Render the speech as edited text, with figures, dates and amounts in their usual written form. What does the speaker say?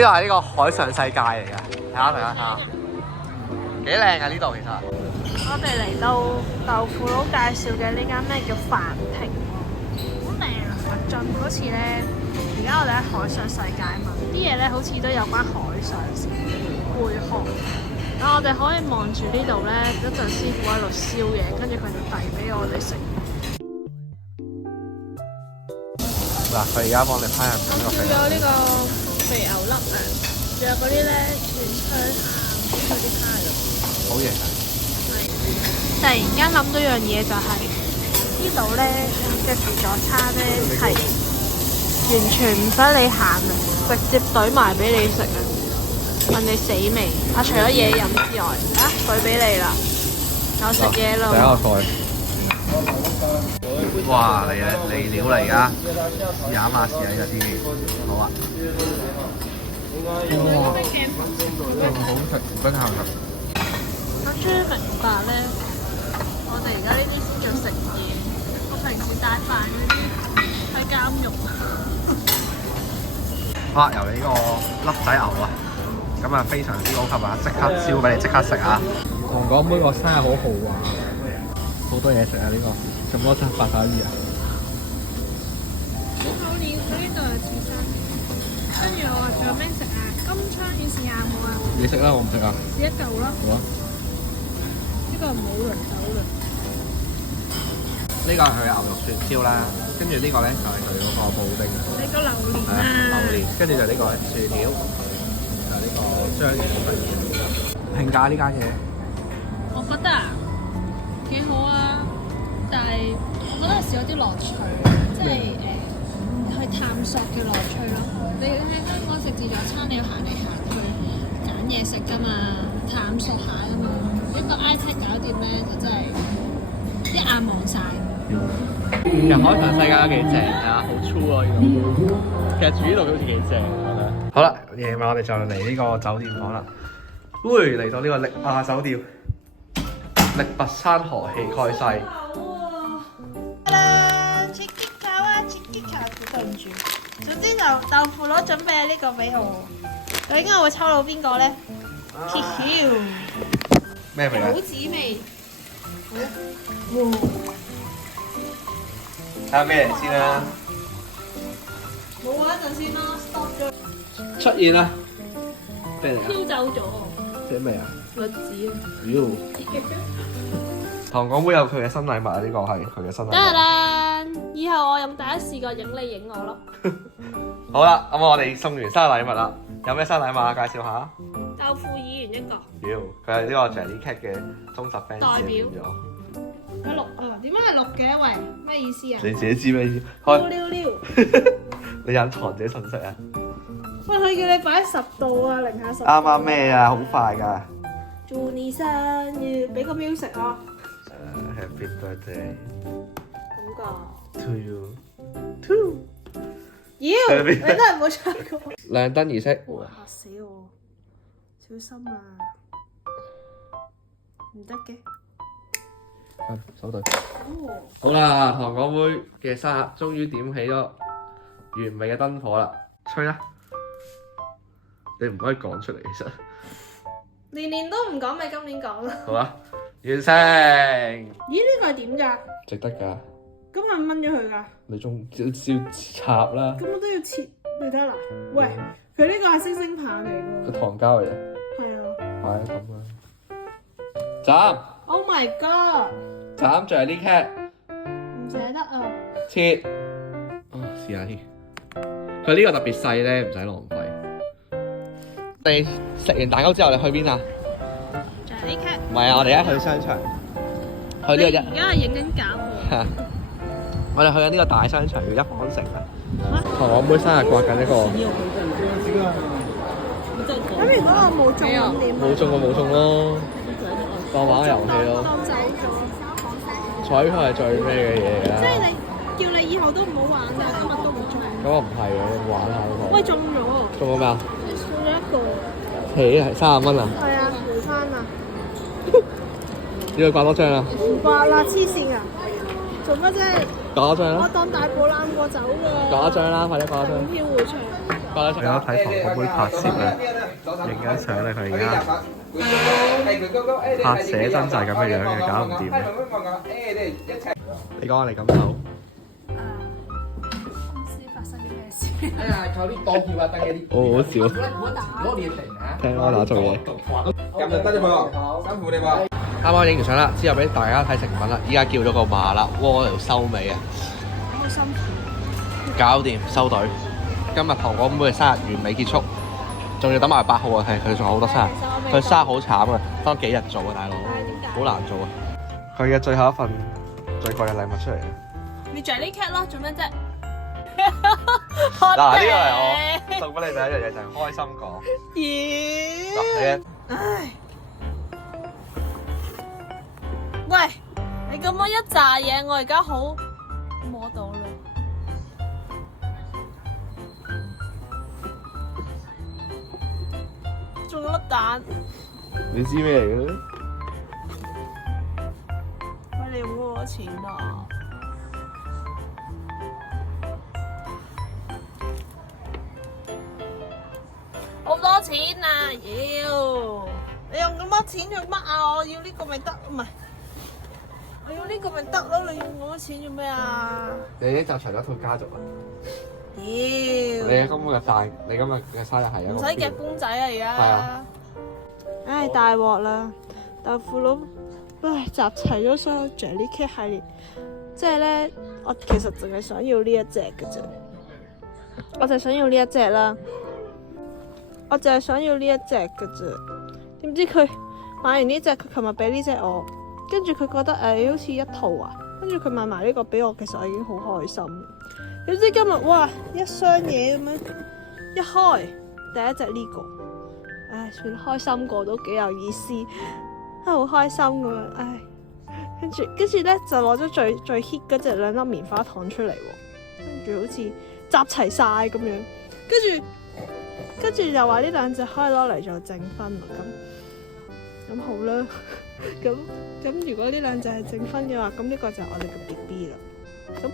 個係呢個海上世界嚟嘅，睇下大家睇下，幾靚啊呢度其實。我哋嚟到豆腐佬介紹嘅呢間咩叫繁庭，好靚啊！佛進好似咧，而家我哋喺海上世界嘛，啲嘢咧好似都有關海上事貝殼。咁我哋可以望住呢度咧，一陣師傅喺度燒嘢，跟住佢就遞俾我哋食。嗱，佢而家幫你烹飪緊個肥。仲有呢個肥牛粒啊，仲有嗰啲咧串香蝦嗰啲蝦肉。好型啊！突然間諗到樣嘢就係、呢度咧嘅自助餐咧係完全唔使你行啊，直接懟埋俾你食啊！問你死未？除咗嘢飲之外，懟俾你啦，有食嘢啦。第一個菜。哇！嚟料嚟㗎，試下嘛，試下有啲好啊！哇！咁好食，真係好食。我終於明白咧，我哋而家呢啲先叫食嘢。我平時帶飯嗰啲喺監獄。好啦，由你呢個粒仔牛啊，咁啊非常之高級啊，即刻燒俾你即刻食啊！糖果妹個生日好豪華，好多嘢食啊！呢個咁多餐八爪魚啊！好料，呢度有刺身。跟住我話仲有咩食啊？金槍魚試下冇啊？你食啦，我唔食啊！試一嚿咯。好啊！呢個冇輪走嘅。呢個係佢嘅牛肉雪燒啦，跟住呢個咧就係佢嗰個布丁。你個榴蓮啊！榴蓮，跟住就呢個薯條，就呢個章魚粉。評價呢間嘢，我覺得啊幾好啊，但係我覺得有時有啲樂趣，即係去探索嘅樂趣咯。你喺香港食自助餐，你要行嚟行去揀嘢食㗎嘛，探索下㗎嘛。一個 iPad 搞掂咧，就真係一眼望晒。其實海上世界都幾正啊，好粗啊呢度。其實住呢度好似幾正，我覺得。好啦，夜晚我哋就嚟呢個酒店房啦。喂，嚟到呢個力亞酒店，力拔山河氣蓋世。Hello，切雞球啊，切雞球，對唔住。總之就豆腐佬準備呢個俾我，究竟我會抽到邊個咧？揭曉。咩味啊？柚子味。睇下咩嚟先啦。冇啊，一陣先啦 ，stop 咗。出現啦！咩嚟啊？飄走咗。寫咩啊？栗子啊。妖！糖果妹有佢嘅新禮物啊！呢個係佢嘅新禮物。得啦，以後我用第一視角影你影我咯。好啦，咁我哋送完生日禮物啦，有咩新禮物啊？介紹下。豆腐議員一個。妖！佢係呢個 Jellycat 嘅忠實 fans 代表咗。佢綠啊？點解係綠嘅？喂，咩意思啊？你自己知咩意思？溜溜。你隱藏自己信息啊！喂，佢叫你擺10度啊，零下10。啱啱咩啊？好快㗎！祝你生日，俾個 music 啊！ Happy birthday 咁個。 to you too。妖，你都係冇唱過。亮燈儀式。哇！嚇死我，小心啊！唔得嘅。手對。哦。好啦，糖果妹嘅生日終於點起咗完美嘅燈火啦！吹啦！你唔可以講出嚟，其實。年年都唔講咪今年講啦。好啦，完成。咦？呢個係點㗎？值得㗎。咁係咪掹咗佢㗎？你仲要插啦？咁我都要切，你睇下嗱。喂，佢呢個係星星棒嚟㗎。個糖膠嚟嘅。係啊。係啊，咁啊。斬！ Oh my god！斬住係啲 cat。唔捨得啊。切。哦，試下添。佢呢個特別細咧，唔使浪費。你食完蛋糕之後，你去邊啊？就係呢 cat。唔係啊，我哋而家去商場。去呢個一。而家係影緊假喎。我哋去緊呢個大商場，叫一方城啊。同我妹生日掛緊一個。咁如果我冇中咁點？冇中就冇中咯，當玩遊戲咯。當走咗。彩票係最咩嘅嘢㗎？即係你叫你以後都唔好玩啦，今日都唔中。咁啊唔係喎，你玩下嗰個。喂，中咗。中咗咩啊？中咗一個。係30蚊啊！係啊，回翻啊！要掛多張啊？唔掛啦，黐線啊！做乜啫？掛多張啦！我當大步攬過走㗎。掛一張啦，快啲掛一張。票回場。掛有睇糖果妹拍攝啊，影緊相啊，佢而家拍寫真就係咁嘅樣嘅，搞唔掂。你講下你感受。公司發生啲咩事？好好笑。聽安娜做嘢。啱啱影完相啦，之後俾大家睇成品啦。依家叫咗個麻辣鍋嚟收尾啊！好辛苦。搞掂收隊。今日糖果妹嘅生日完美結束，仲要等埋8號啊！係佢仲有好多生日，佢生日好慘啊，分幾日做啊，大佬，好難做啊！佢嘅最後一份最貴嘅禮物出嚟啦！你着呢 cat 咯，做咩啫？嗱，呢個係我送俾你第一樣嘢，就係開心果。咦？嗱，唉，喂，你咁樣一紮嘢，我而家好摸到啦。仲有粒蛋。你知咩嚟嘅咧？喂，你用咗我錢啊！好多錢啊！妖，你用咁多錢做乜啊？我要呢個咪得，唔係，我要呢個咪得咯。你用咁多錢做咩啊？你已經集齊咗套家族啦。妖！你今日嘅生日係一個唔使夾公仔啊！而家。係啊。唉，大鑊啦！豆腐佬，唉，集齊咗所有 Jelly Cake 系列，即係咧，我其實淨係想要呢一隻嘅啫，我就係想要呢一隻啦，我就係想要呢一隻嘅啫。點知佢買完呢隻，佢琴日俾呢隻我，跟住佢覺得好似一套啊，跟住佢買埋呢個俾我，其實我已經好開心。點知今日哇，一箱嘢咁樣一開，第一隻呢個。唉，算開心過都幾有意思，好開心咁樣，唉，跟住咧就攞咗最 hit 嗰隻2粒棉花糖出嚟喎，跟住好似集齊晒咁樣，跟住又話呢兩隻可以攞嚟做證婚啊，咁好啦，咁如果呢兩隻係證婚嘅話，咁呢個就係我哋嘅 BB 啦，咁。